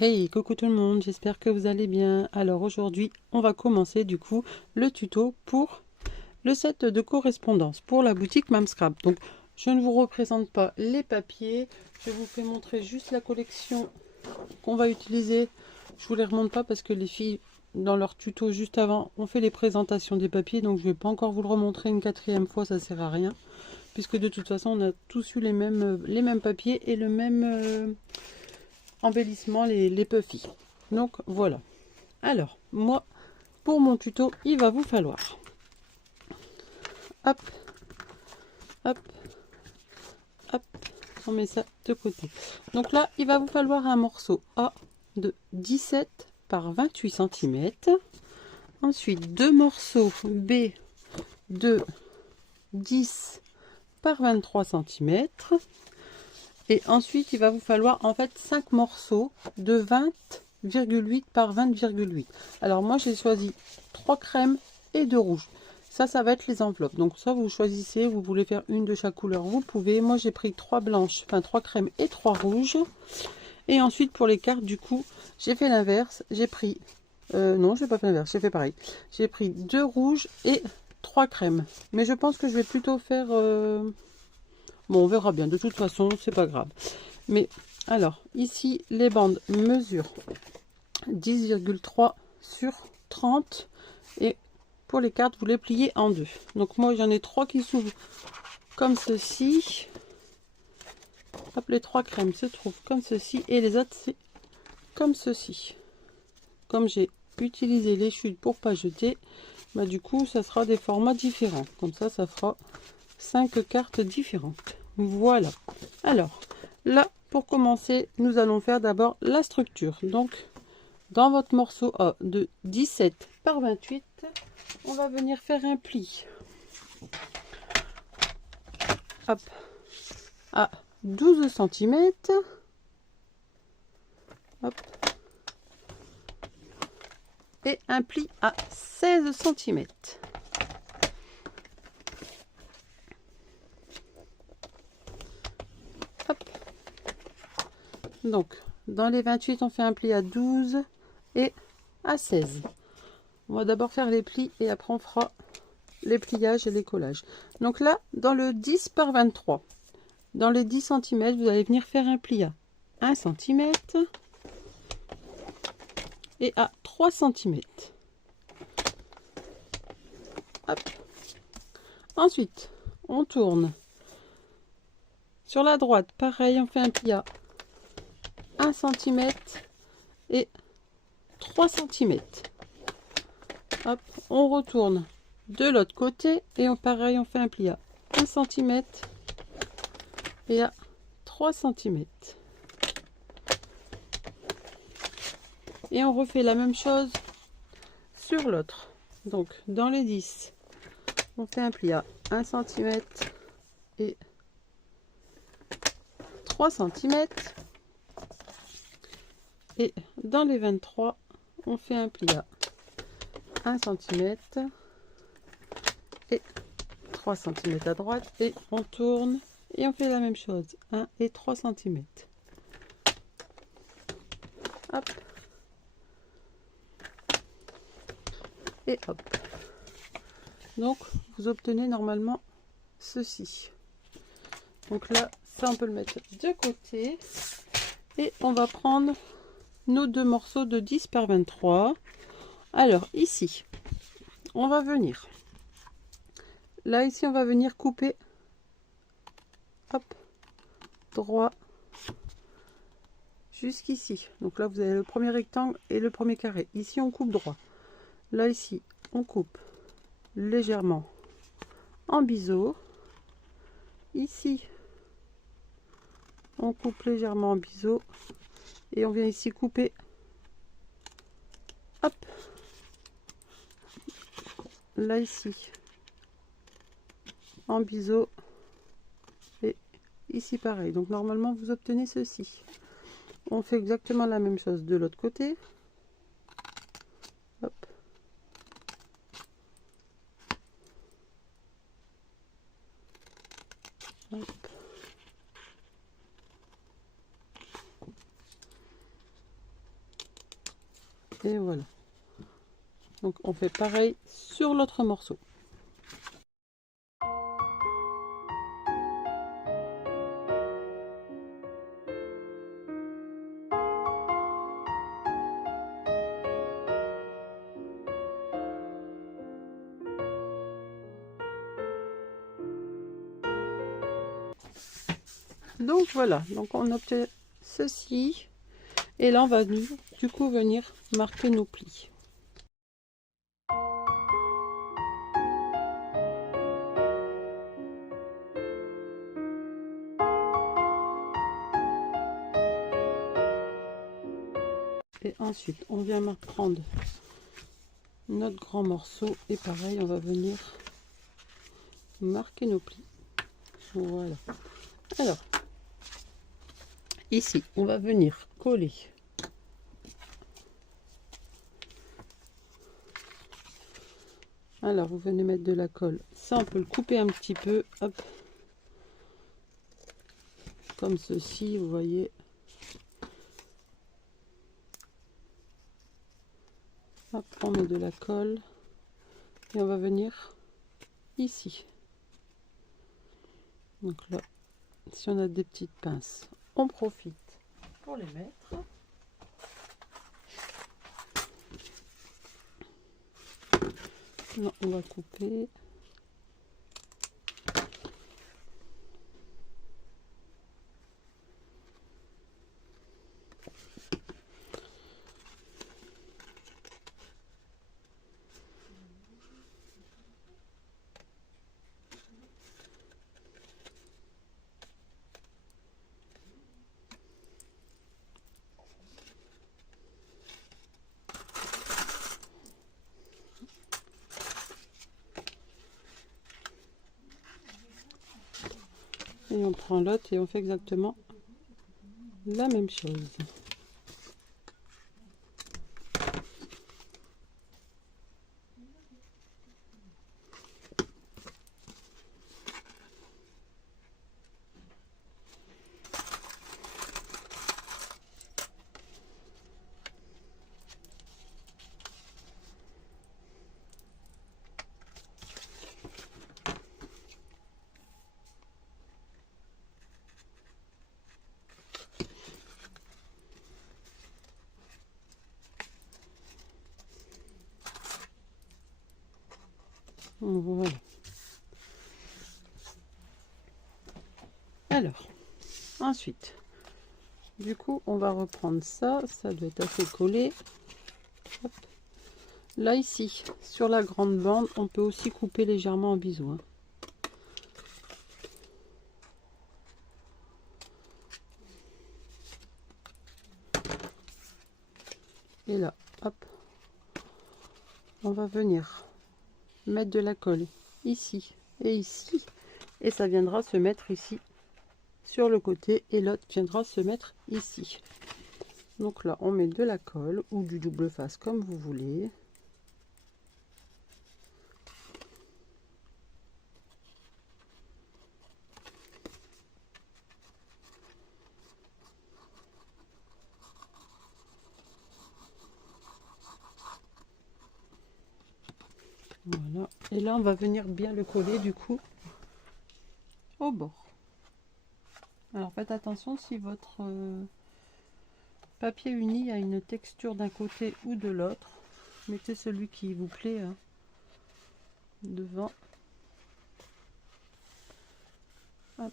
Hey, coucou tout le monde, j'espère que vous allez bien. Alors aujourd'hui, on va commencer du coup le tuto pour le set de correspondance pour la boutique Mamscrap. Donc je ne vous représente pas les papiers, je vous fais montrer juste la collection qu'on va utiliser. Je vous les remonte pas parce que les filles dans leur tuto juste avant ont fait les présentations des papiers, donc je ne vais pas encore vous le remontrer une quatrième fois, ça sert à rien. Puisque de toute façon on a tous eu les mêmes papiers et le même embellissement, les puffy. Donc voilà. Alors, moi, pour mon tuto, il va vous falloir, hop, hop, hop, on met ça de côté. Donc là, il va vous falloir un morceau A de 17 par 28 cm. Ensuite, deux morceaux B de 10 par 23 cm. Et ensuite, il va vous falloir en fait 5 morceaux de 20,8 par 20,8. Alors moi, j'ai choisi 3 crèmes et 2 rouges. Ça va être les enveloppes. Donc ça, vous choisissez, vous voulez faire une de chaque couleur, vous pouvez. Moi, j'ai pris 3 blanches, enfin 3 crèmes et 3 rouges. Et ensuite, pour les cartes, du coup, j'ai fait l'inverse. J'ai pris... non, je n'ai pas fait l'inverse, j'ai fait pareil. J'ai pris 2 rouges et 3 crèmes. Mais je pense que je vais plutôt faire... Bon, on verra bien. De toute façon, c'est pas grave. Mais alors, ici, les bandes mesurent 10,3 sur 30. Et pour les cartes, vous les pliez en deux. Donc moi, j'en ai 3 qui s'ouvrent comme ceci. Hop, les 3 crèmes se trouvent comme ceci. Et les autres, c'est comme ceci. Comme j'ai utilisé les chutes pour pas jeter, bah du coup, ça sera des formats différents. Comme ça fera 5 cartes différentes. Voilà. Alors, là, pour commencer, nous allons faire d'abord la structure. Donc, dans votre morceau A de 17 par 28, on va venir faire un pli. Hop, à 12 cm. Hop. Et un pli à 16 cm. Hop. Donc, dans les 28, on fait un pli à 12 et à 16. On va d'abord faire les plis et après on fera les pliages et les collages. Donc là, dans le 10 par 23, dans les 10 cm, vous allez venir faire un pli à 1 cm et à 3 cm. Hop. Ensuite, on tourne. Sur la droite, pareil, on fait un pli à 1 cm et 3 cm. Hop, on retourne de l'autre côté et pareil, on fait un pli à 1 cm et à 3 cm. Et on refait la même chose sur l'autre. Donc, dans les 10, on fait un pli à 1 cm et 3 cm. Et dans les 23, on fait un pli à 1 cm et 3 cm à droite. Et on tourne et on fait la même chose. 1 et 3 cm. Hop. Et hop. Donc, vous obtenez normalement ceci. Donc là, ça, on peut le mettre de côté. Et on va prendre nos deux morceaux de 10 par 23. Alors, ici, on va venir. Là, ici, on va venir couper. Hop. Droit. Jusqu'ici. Donc là, vous avez le premier rectangle et le premier carré. Ici, on coupe droit. Là, ici, on coupe légèrement en biseau. Ici, on coupe légèrement en biseau. Et on vient ici couper. Hop. Là, ici. En biseau. Et ici, pareil. Donc, normalement, vous obtenez ceci. On fait exactement la même chose de l'autre côté. Hop. Hop. Et voilà. Donc on fait pareil sur l'autre morceau. Donc voilà, donc on obtient ceci. Et là on va du coup venir marquer nos plis. Et ensuite on vient prendre notre grand morceau et pareil on va venir marquer nos plis. Voilà. Alors ici on va venir coller alors vous venez mettre de la colle, ça on peut le couper un petit peu, hop, comme ceci, vous voyez. Hop, on met de la colle et on va venir ici. Donc là, si on a des petites pinces, on profite pour les mettre. Là, on va couper. Et on prend l'autre et on fait exactement la même chose. Voilà. Alors, ensuite, du coup, on va reprendre ça. Ça doit être assez collé. Hop. Là, ici, sur la grande bande, on peut aussi couper légèrement en biseau. Hein. Et là, hop, on va venir mettre de la colle ici et ici. Et ça viendra se mettre ici sur le côté et l'autre viendra se mettre ici. Donc là, on met de la colle ou du double face comme vous voulez. Voilà. Et là, on va venir bien le coller du coup au bord. Alors faites attention si votre papier uni a une texture d'un côté ou de l'autre. Mettez celui qui vous plaît hein, devant. Hop.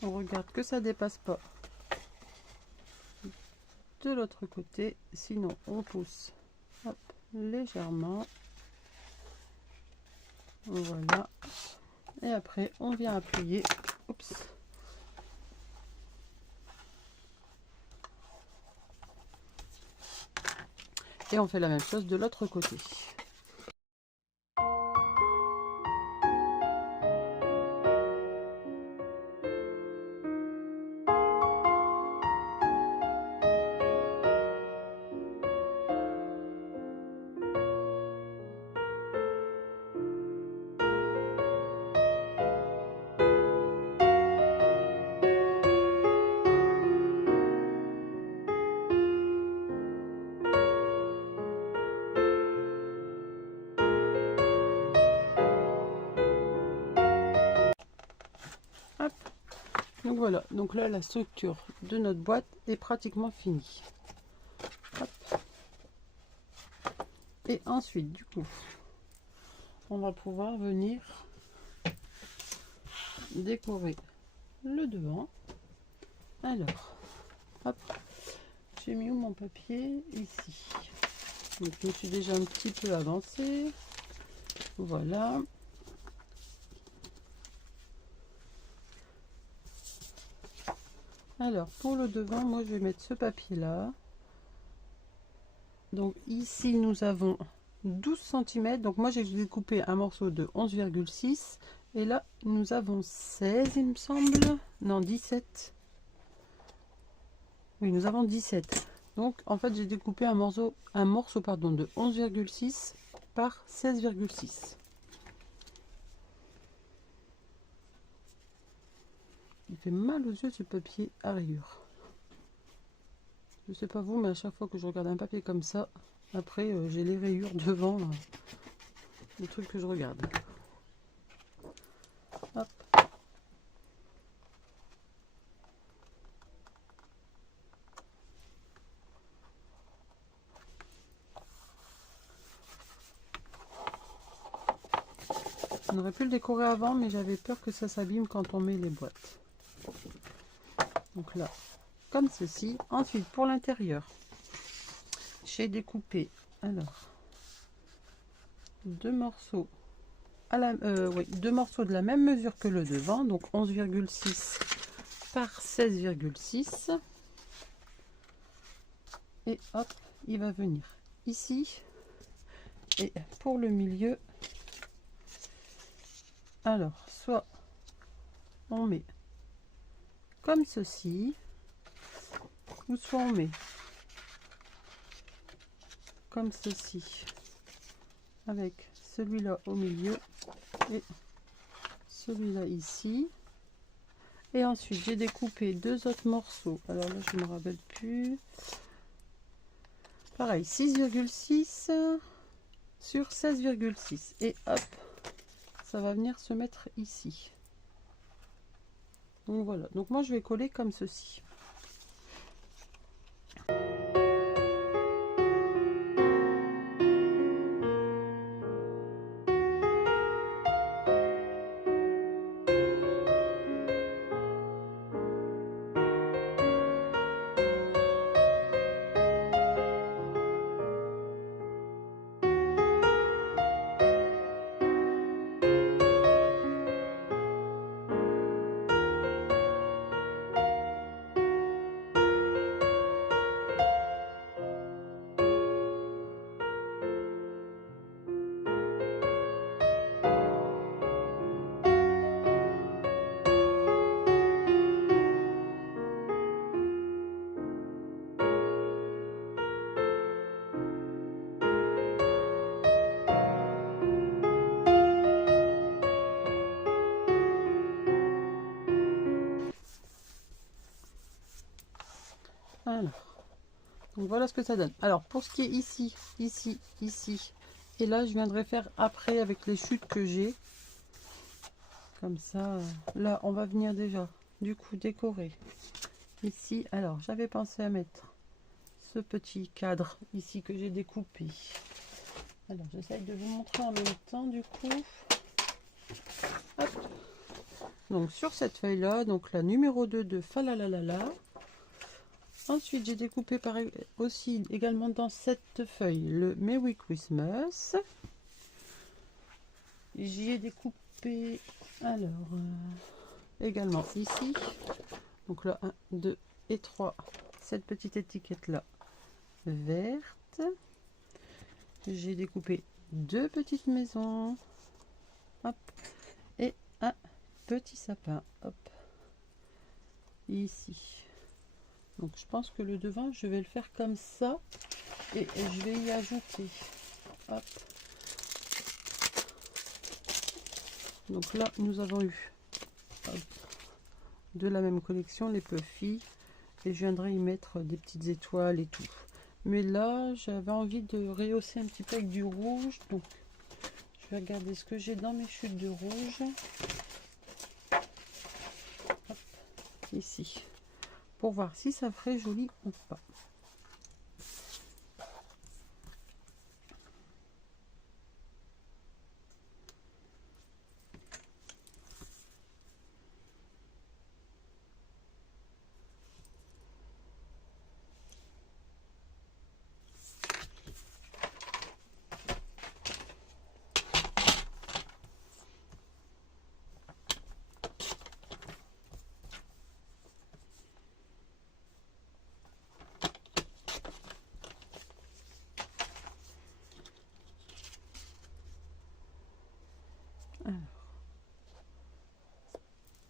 On regarde que ça dépasse pas de l'autre côté, sinon on pousse hop, légèrement. Voilà. Et après on vient appuyer. Oups. Et on fait la même chose de l'autre côté. Donc voilà, donc là la structure de notre boîte est pratiquement finie. Hop. Et ensuite du coup on va pouvoir venir décorer le devant. Alors hop, j'ai mis où mon papier? Ici. Donc je me suis déjà un petit peu avancée. Voilà. Alors pour le devant, moi je vais mettre ce papier là. Donc ici nous avons 12 cm. Donc moi j'ai découpé un morceau de 11,6 et là nous avons 16 il me semble. Non 17. Oui nous avons 17. Donc en fait j'ai découpé un morceau pardon, de 11,6 par 16,6. Il fait mal aux yeux ce papier à rayures. Je sais pas vous, mais à chaque fois que je regarde un papier comme ça, après j'ai les rayures devant le truc que je regarde. Hop. On aurait pu le décorer avant, mais j'avais peur que ça s'abîme quand on met les boîtes. Donc là, comme ceci. Ensuite, pour l'intérieur, j'ai découpé alors deux morceaux deux morceaux de la même mesure que le devant, donc 11,6 par 16,6. Et hop, il va venir ici. Et pour le milieu, alors soit on met comme ceci, ou soit on met comme ceci, avec celui-là au milieu et celui-là ici. Et ensuite j'ai découpé deux autres morceaux, alors là je ne me rappelle plus, pareil 6,6 sur 16,6 et hop, ça va venir se mettre ici. Donc voilà, donc moi je vais coller comme ceci. Alors, donc voilà ce que ça donne. Alors pour ce qui est ici, ici, ici, et là je viendrai faire après avec les chutes que j'ai. Comme ça, là on va venir déjà du coup décorer ici. Alors j'avais pensé à mettre ce petit cadre ici que j'ai découpé. Alors j'essaye de vous montrer en même temps du coup. Hop. Donc sur cette feuille là, donc la numéro 2 de Falalalala. Ensuite, j'ai découpé aussi également dans cette feuille le Merry Christmas. J'y ai découpé alors également ici. Donc là, 1, 2 et 3. Cette petite étiquette là verte. J'ai découpé deux petites maisons. Hop. Et un petit sapin. Hop. Ici. Donc je pense que le devant je vais le faire comme ça et je vais y ajouter hop. Donc là nous avons eu hop, de la même collection les Puffy et je viendrai y mettre des petites étoiles et tout, mais là j'avais envie de rehausser un petit peu avec du rouge, donc je vais regarder ce que j'ai dans mes chutes de rouge. Hop. ici pour voir si ça ferait joli ou pas.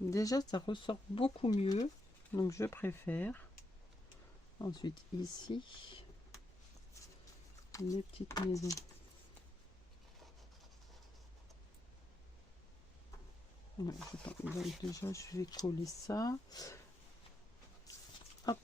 Déjà, ça ressort beaucoup mieux, donc je préfère. Ensuite, ici, les petites maisons. Ouais, donc déjà, je vais coller ça. Hop.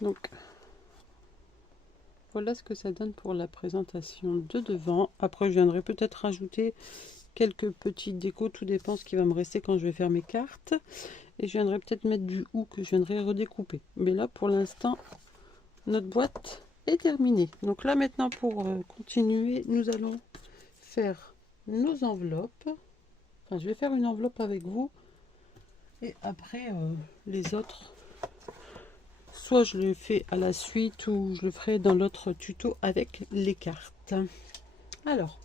Donc, voilà ce que ça donne pour la présentation de devant. Après, je viendrai peut-être rajouter quelques petites décos, tout dépend ce qui va me rester quand je vais faire mes cartes. Et je viendrai peut-être mettre du hou que je viendrai redécouper. Mais là, pour l'instant, notre boîte est terminée. Donc là, maintenant, pour continuer, nous allons faire nos enveloppes. Enfin, je vais faire une enveloppe avec vous. Et après, les autres, soit je le fais à la suite ou je le ferai dans l'autre tuto avec les cartes. Alors,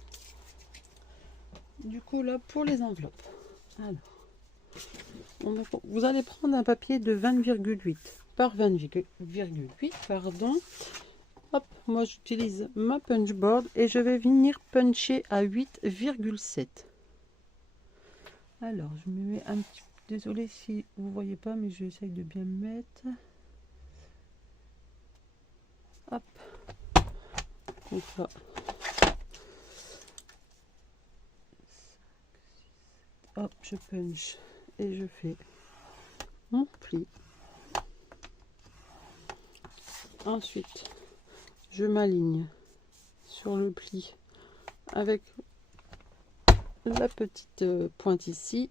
du coup là pour les enveloppes, alors, vous allez prendre un papier de 20,8 par 20,8, pardon. Hop, moi j'utilise ma punch board et je vais venir puncher à 8,7. Alors je me mets un petit peu, désolé si vous voyez pas, mais j'essaye de bien me mettre. Hop, donc là, hop, je punch et je fais mon pli. Ensuite, je m'aligne sur le pli avec la petite pointe ici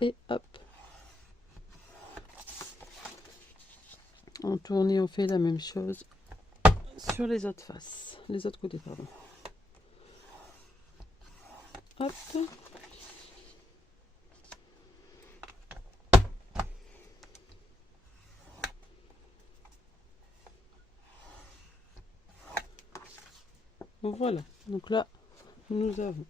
et hop, en tournée on fait la même chose sur les autres faces, les autres côtés, pardon. Hop, donc voilà, donc là nous avons